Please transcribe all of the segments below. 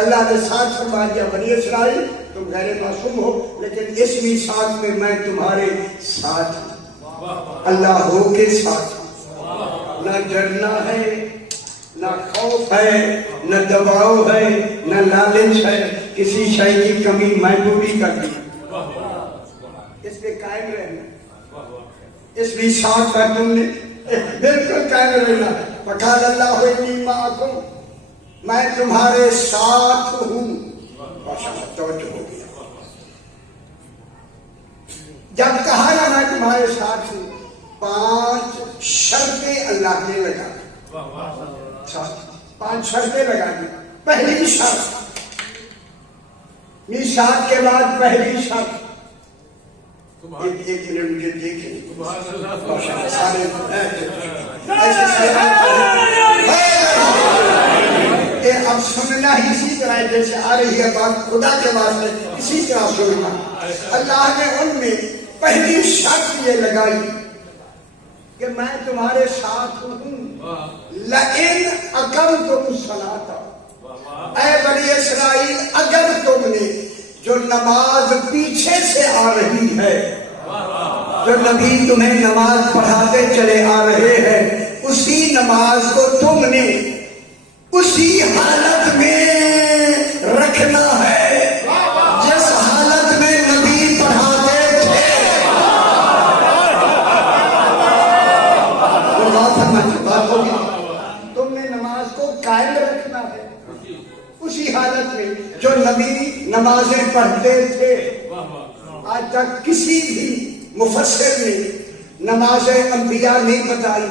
اللہ نے ساتھ فرما دیا بنی اسرائیل تم غیر معصوم ہو لیکن اس میثاق میں میں تمہارے ساتھ ہوں، اللہ ہو کے ساتھ ہوں، نہ ڈرنا ہے نہ خوف ہے نہ دباؤ ہے نہ لالچ ہے، کسی شے کی کمی میں پوری کر دی، اس پہ قائم رہنا، اس میثاق پر تم نے بالکل قائم رہنا۔ فقال اللہ انی معکم، میں تمہارے ساتھ ہوں، توجہ ہو گیا۔ جب کہا نا میں تمہارے ساتھ ہوں، 5 شرطیں اللہ نے لگا دی، 5 شرطیں لگا دی۔ پہلی شرط، میثاق کے بعد پہلی شرط، ایک منٹ مجھے دیکھیں، اب سننا ہی اسی طرح جیسے آ رہی ہے بات خدا کے واسطے اسی طرح سننا۔ اللہ نے ان میں پہلی شرط یہ لگائی کہ میں تمہارے ساتھ ہوں، لئن اقمتم الصلاۃ، اے بنی اسرائیل اگر تم نے جو نماز پیچھے سے آ رہی ہے، جو نبی تمہیں نماز پڑھاتے چلے آ رہے ہیں، اسی نماز کو تم نے اسی حالت میں رکھنا ہے جس حالت میں نبی پڑھاتے تھے۔ بات ہوگی، تم نے نماز کو قائم رکھنا ہے اسی حالت میں جو نبی نمازیں پڑھتے تھے۔ آج تک کسی بھی مفسر نے نماز انبیاء نہیں بتائی،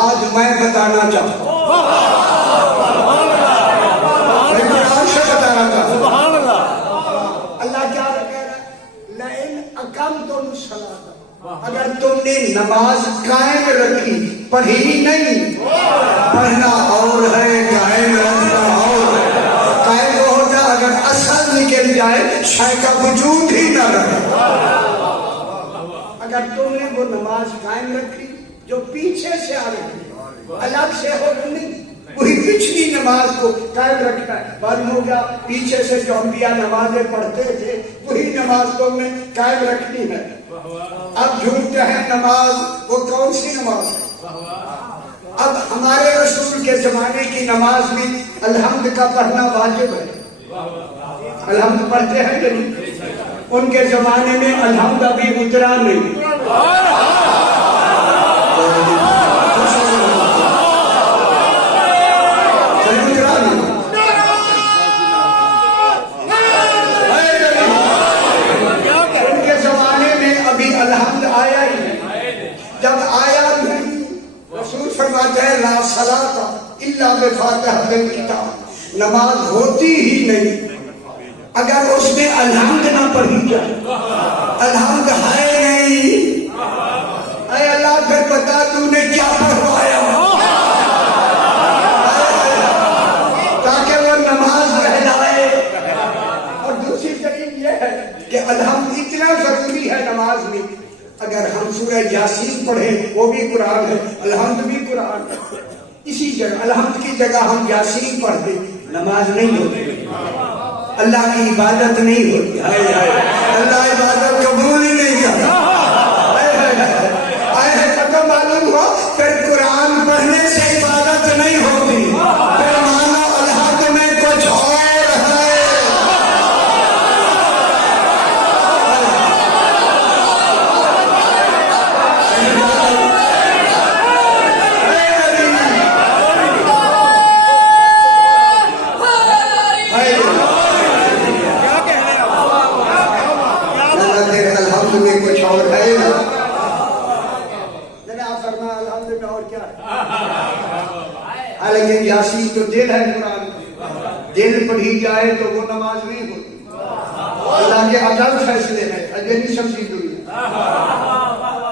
آج میں بتانا چاہتا ہوں، میں قرآن سے بتانا چاہتا ہوں۔ اللہ کیا کہہ رہا ہے؟ لئن اقمتم الصلاۃ، اگر تم نے نماز قائم رکھی، پڑھی نہیں، پڑھنا اور ہے قائم رکھنا اور ہے۔ قائم وہ ہوتا اگر اصل نکل جائے شے کا وجود ہی نہ رہے۔ اگر تم نے وہ نماز قائم رکھی جو پیچھے سے آ رہی، الگ سے ہو نہیں، وہی پچھلی نماز کو قائم رکھنا ہے۔ معلوم ہو گیا پیچھے سے جو انبیاء نمازیں پڑھتے تھے وہی نماز تم نے قائم رکھنی ہے۔ اب جھوٹتے ہیں نماز، وہ کون سی نماز ہے؟ اب ہمارے رسول کے زمانے کی نماز میں الحمد کا پڑھنا واجب ہے، الحمد پڑھتے ہیں کہ نہیں؟ ان کے زمانے میں الحمد ابھی اترا نہیں۔ ان کے زمانے میں ابھی الحمد آیا ہی نہیں۔ جب آیا نہیں، رسول فرماتے ہیں لا صلاۃ الا بفاتحۃ الکتاب، نماز ہوتی ہی نہیں اگر اس میں الحمد نہ پڑھی جائے۔ الحمد ہے نہیں، اے اللہ پھر بتا تو نے کیا پڑھوایا تاکہ وہ نماز بہلائے۔ اور دوسری دلیل یہ ہے کہ الحمد اتنا ضروری ہے نماز میں، اگر ہم سورہ یاسین پڑھیں وہ بھی قرآن ہے، الحمد بھی قرآن ہے، اسی جگہ الحمد کی جگہ ہم یاسین پڑھتے، نماز نہیں ہوتی، اللہ کی عبادت نہیں ہوتی، اللہ عبادت قبول ہی نہیں کرتا۔ پتہ معلوم ہو پھر قرآن پڑھنے سے عبادت نہیں ہوتی، پھر مانو الحمد میں کچھ اور ہے۔ لیکن یاسین تو دل ہے قرآن کا، دل پڑھی جائے تو وہ نماز نہیں ہوتی۔ اللہ کے عدل فیصلے ہیں، اجے نہیں سمجھی دنیا۔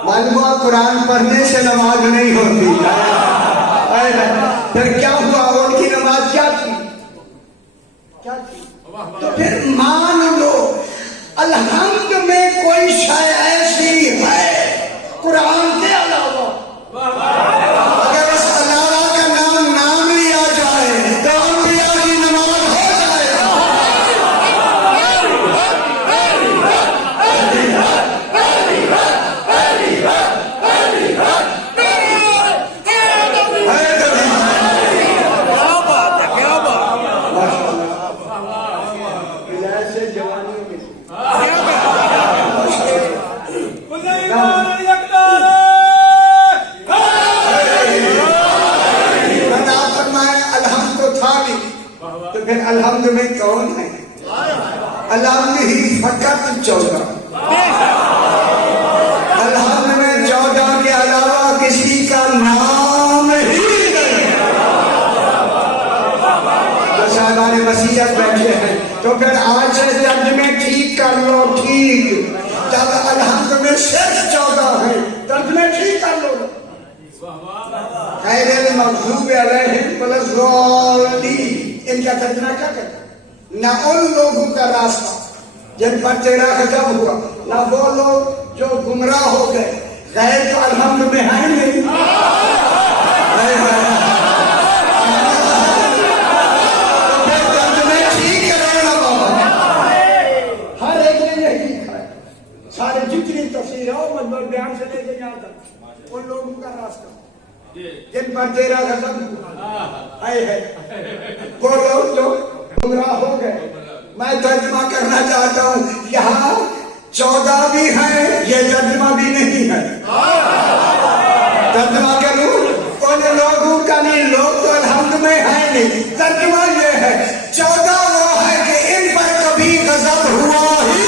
معلوم قرآن پڑھنے سے نماز نہیں ہوتی، پھر کیا ہوا؟ ان کی نماز کیا تھی؟ تو پھر مان لو الحمد میں کوئی شے ایسی ہے قرآن کے علاوہ، اگر اس علاوہ کا نام لیا جائے تو انبیاء کی نماز ہو جائے۔ تو پھر الحمد میں کون ہے؟ الحمد ہی فقط 14. الحمد میں 14 کے علاوہ کسی کا نام ہی نہیں. تو صاحبان وصیت بیٹھے ہیں تو پھر آج سے ترجمے ٹھیک کر لو. ٹھیک جب الحمد میں صرف 14 ہے ترجمے ٹھیک کر لو. غیر المغضوب علیہم ولا الضالین، ان کا ترجمہ کیا کرتا؟ نہ ان لوگوں کا راستہ جن پر تیرا غضب ہوا، نہ وہ لوگ جو گمراہ ہو گئے. غیر تو الحمد میں ہے نہیں. ترجمے ٹھیک کرو نا بابا. ہر ایک نے یہی لکھا ہے. سارے جتنی تفسیر ہے وہ مطلب بیان سے لے کے یہاں تک ان لوگوں کا راستہ جن پر تیرا غضب ہے. وہ لوگ جو گمراہ ہو گئے. میں ترجمہ کرنا چاہتا ہوں یہاں 14 بھی ہیں، یہ ترجمہ بھی نہیں ہے. ترجمہ کروں ان لوگوں کا نہیں. لوگ تو الحمد میں ہے نہیں. ترجمہ یہ ہے 14 وہ ہے کہ ان پر کبھی غضب ہوا ہی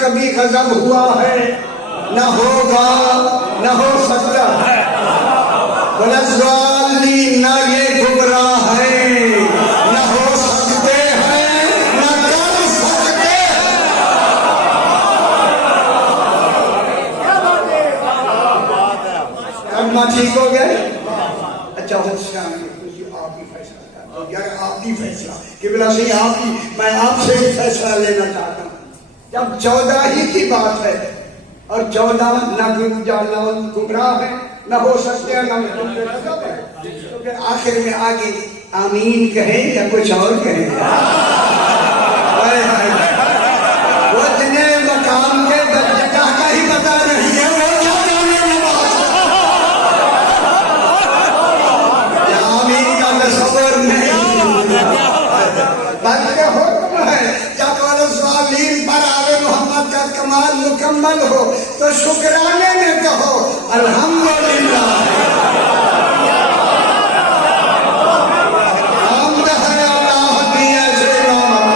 کبھی غضب ہوا ہے، نہ ہوگا، نہ ہو سکتا ہے. ولا الضالین، نہ یہ گمراہ ہے، نہ ہو سکتے ہیں، نہ کر سکتے ہیں. کلمہ ٹھیک ہو گئے؟ اچھا ہوشیار آپ ہی فیصلہ کر دو. یار آپ ہی فیصلہ کہ بلا سی آپ ہی، میں آپ سے ہی فیصلہ لینا چاہتا ہوں. جب 14 ہی کی بات ہے اور 14 نہ گمراہ ہے، نہ ہو سکتے ہیں، نہ غضب ہے، تو پھر آخر میں آگے آمین کہیں یا کچھ اور کہیں؟ وہ جنہیں مقام کے جگہ کا ہی پتا نہیں ہے وہ آمین کا تصور نہیں. بلکہ حکم ہے جب الضالین پر آل محمد کا کمال مکمل ہو تو شکرانے میں کہو الحمدللہ. حمد ہے اللہ کی ایسے نام.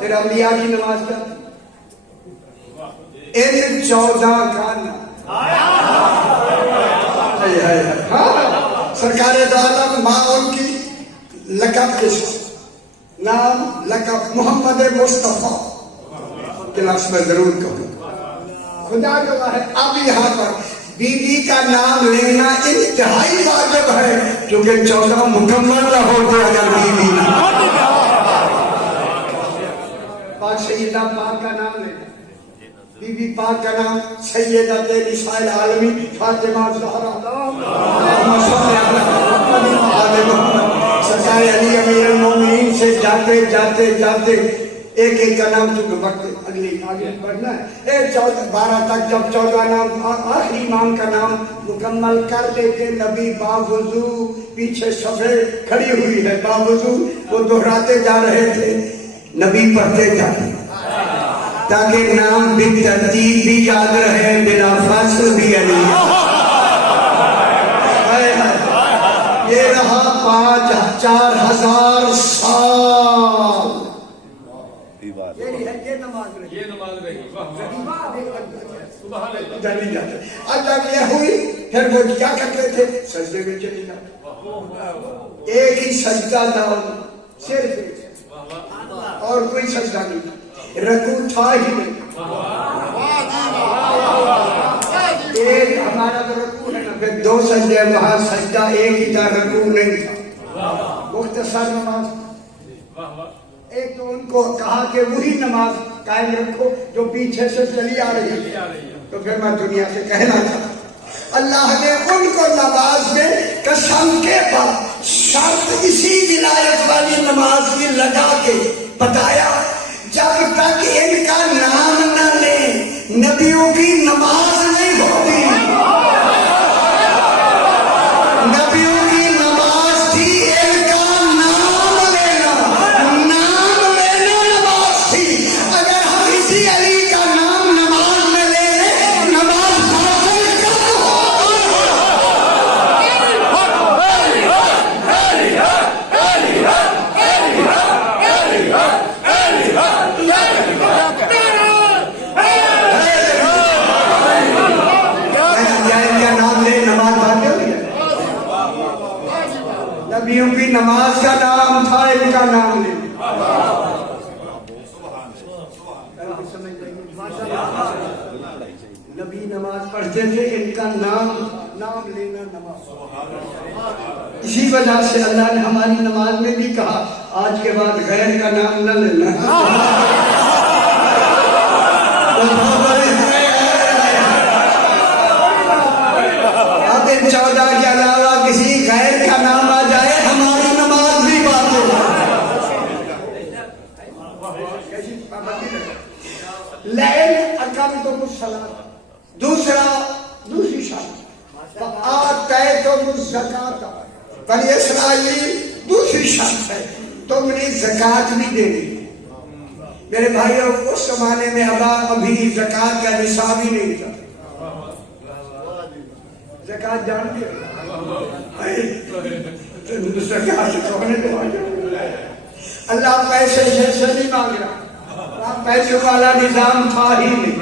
پھر انبیاء کی نماز کا ان 14 کا سرکار دو عالم ماں ان کی لقب کے ساتھ نام لقب محمد مصطفیٰ کلاس میں ضرور کہوں. خدا گواہ ہے اب یہاں پر بی بی کا نام لینا انتہائی واجب ہے کیونکہ 14 مکمل نہ ہو تو اگر بی بی پاک سیدہ پاک کا نام لینا. بی بی پاک کا نام سیدۃ نساء العالمین فاطمہ زہرا اللہم صل علی محمد و آل محمد. سرکار علی امیر المومنین سے جاتے جاتے جاتے ایک ایک کا نام چونکہ وقت اگلی آگے بڑھنا ہے 12 تک جب 14 نام آخری امام کا نام مکمل کر لیتے نبی باوضو پیچھے صفحے کھڑی ہوئی ہے باوضو وہ دہراتے جا رہے تھے. نبی پڑھتے جاتے تاکہ نام بھی ترتیب بھی یاد رہے بلا فاصل بھی علی. یہ رہا 4,000 سال. یہ نماز رہی. اب جب یہ ہوئی پھر وہ کیا کرتے تھے سجدے میں چلے جاتے. ایک ہی سجدہ تھا صرف اور کوئی سجدہ نہیں تھا. رکوع تھا ہی نہیں. ایک ہمارا تو رکوع ہے نا پھر 2 سجدے وہاں سجدہ ایک ہی تھا رکوع نہیں تھا. مختصر نماز. ایک تو ان کو کہا کہ وہی نماز قائم رکھو جو پیچھے سے چلی آ رہی ہے تو پھر میں دنیا سے کہنا چاہتا ہوں اللہ نے ان کو نماز میں قسم کے بعد شرط اسی ولایت والی نماز کی لگا کے بتایا جب تک ان کا نام نہ لیں نبیوں کی نماز نہیں ہوتی. نبیوں کی نماز تھی ان کا نام لینا نماز تھی. اگر ہم اسی علی کا نام نماز میں لے لیں نماز باطل کب نبیوں کی نماز کا نام تھا ان کا نام لے. نبی نماز پڑھتے تھے ان کا نام لینا نماز. اسی وجہ سے اللہ نے ہماری نماز میں بھی کہا آج کے بعد غیر کا نام نہ لینا. اب ان 14 کے علاوہ کسی غیر کا نام آ جائے ہماری نماز بھی باطل. لئن اقمتم الصلاۃ دوسری شرط وآتیتم الزکاۃ بنی اسرائیل دوسری شرط ہے تم نے زکوٰۃ بھی دینی. میرے بھائیوں اس زمانے میں ابھی زکوٰۃ کا نصاب ہی نہیں تھا. زکوٰۃ جانتے اللہ پیسے جیسے نہیں مانگ رہا. پیسے والا نظام تھا ہی نہیں.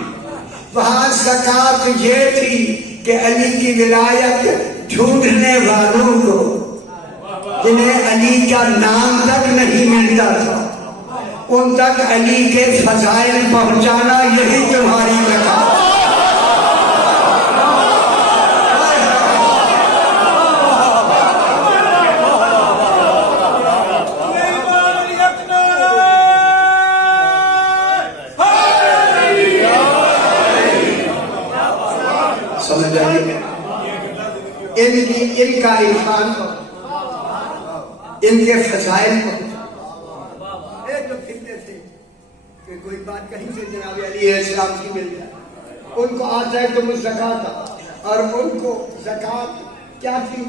وہاں زکوٰۃ یہ تھی کہ علی کی ولایت ڈھونڈنے والوں کو جنہیں علی کا نام تک نہیں ملتا تھا ان تک علی کے فضائل پہنچانا یہی تمہاری زکوٰۃ. ان کا انسان ان کے فضائل کو ایک جو پھرتے تھے کہ کوئی بات کہیں سے جناب علی علیہ السلام کی مل جائے ان کو آتا ہے تم زکوٰۃ اور ان کو زکوٰۃ کیا تھی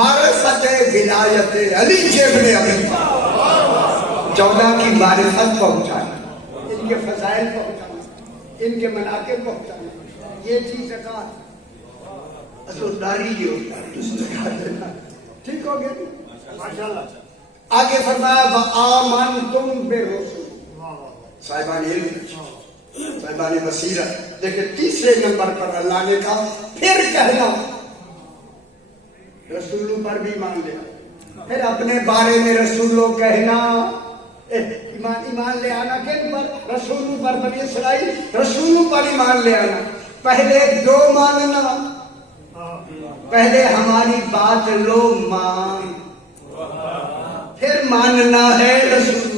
معرفت ولایت علی ابن ابی 14 کی معرفت پہنچانا ان کے فضائل پہنچانا ان کے مناقب پہنچانا یہ تھی زکوٰۃ. اصولداری جو ٹھیک ہو گیا ماشاءاللہ. آگے فرمایا وآمنتم برسول صاحبان علم صاحبان بصیرت. دیکھیں تیسرے نمبر پر اللہ نے کہا پھر کہنا رسولوں پر بھی مان لیا. پھر اپنے بارے میں رسولوں کہنا ایمان لے آنا کن پر رسولوں پر بنی اسرائیل رسولوں پر ایمان لے آنا. پہلے دو ماننا پہلے ہماری بات لو مان پھر ماننا ہے رسول.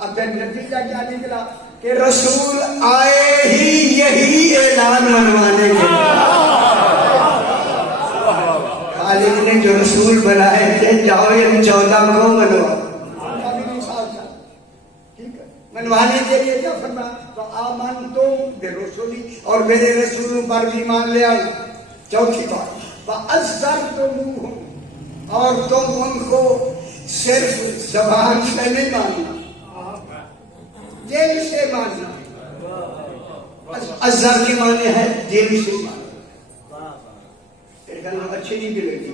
اب نتیجہ کیا نکلا کہ رسول آئے ہی یہی اعلان منوانے کے خالق نے جو رسول بنائے تھے جاؤ ان 14 کو منواؤ. منوانے کے لیے کیا فرمایا وآمنتم برسولی اور میرے رسولوں پر بھی مان لے آنا. چوتھی بات وعزرتموہم اور تم ان کو صرف زبان سے نہیں ماننا دل سے ماننا. عزر کے معنی ہے دل سے ماننا. اچھی نہیں بھی لگی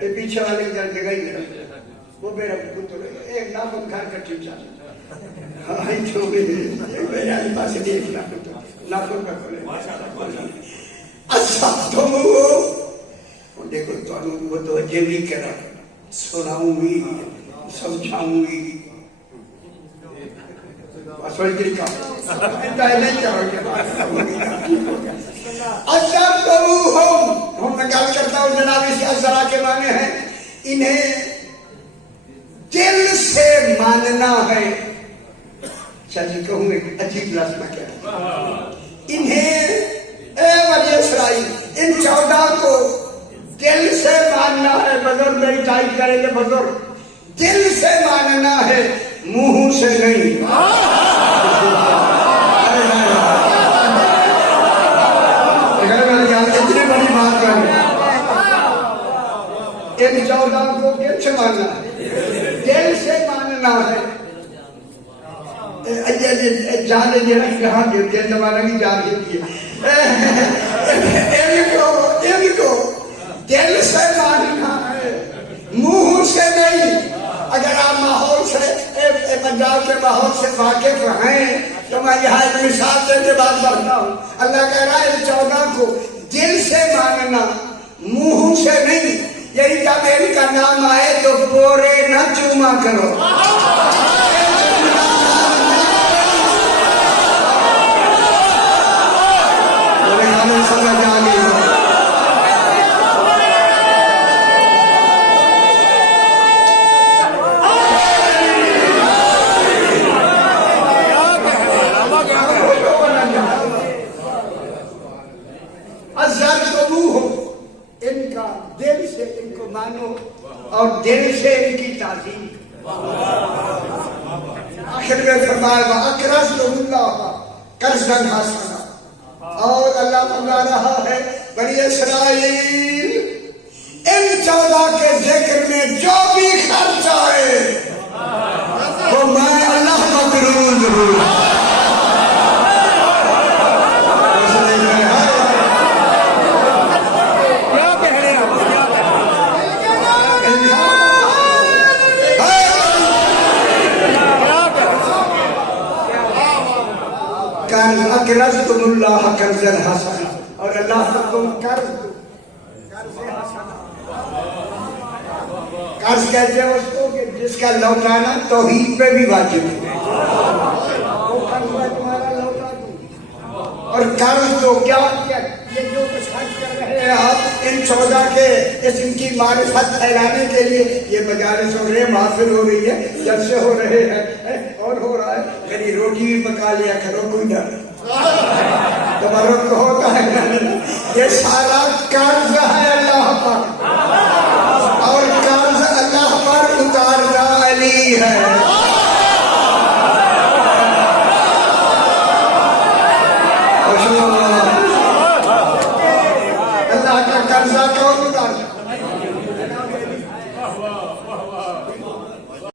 یہ پیچھے والے گھر جگہ ہی نہیں وہ میرا پتر ایک نام گھر کا ٹھیک چاہتا میرے آنے پاس دیکھ ناخن کا کھولے دیکھو وہ تو یہ بھی کرا سناؤں گی سمجھاؤں گی میں گل کرتا ہوں جناب اس ازرا کے معنی ہیں انہیں دل سے ماننا ہے. چلیے کہوں ایک عجیب لفظ میں کیا انہیں اے بنی اسرائیل ان 14 کو دل سے ماننا ہے. بزرگ میری ٹائپ کریں گے بزرگ دل سے ماننا ہے منہ سے نہیں. اتنی بڑی بات کریں ان 14 کو کیسے ماننا ہے دل سے ماننا ہے. جانے یہ کہاں گرتے ہیں زمانہ کی جان گرتی ہے. ان کو دل سے ماننا ہے منہ سے نہیں. اگر آپ ماحول سے پنجاب کے ماحول سے واقف ہیں تو میں یہاں ایک مثال دے کے بات کرتا ہوں. اللہ کہہ رہا ہے 14 کو دل سے ماننا منہ سے نہیں. یہی جب ان کا نام آئے تو بورے نہ چوما کرو. سمجھ آ گئی ان کا دل سے ان کو مانو اور دل سے ان کی تعظیم. آخر میں فرمایا وَأَقْرَضْتُمُ اللَّهَ قَرْضًا حَسَنًا. اور اللہ فرما رہا ہے بنی اسرائیل ان 14 کے ذکر میں جو بھی خرچ آئے وہ میں اللہ کا قرض ہوں. اقرضتم اللہ قرضا حسنا. اور اللہ کو تم قرض دو. قرض کہتے ہیں اس کو کہ جس کا لوٹانا توحید پہ بھی واجب ہے. وہ قرض میں تمہارا لوٹا دوں. اور قرض دو کیا یہ جو کچھ خرچ کر رہے ہیں آپ ان 14 کے ان کی معرفت پھیلانے کے لیے یہ مجالس ہو رہے ہیں محفل ہو رہی ہے جلسے ہو رہے ہیں اور ہو رہا ہے. میری روٹی بھی پکا لیا کرو کوئی ڈر تمہارا تو ہوتا ہے. یہ سارا قرض ہے اللہ پاک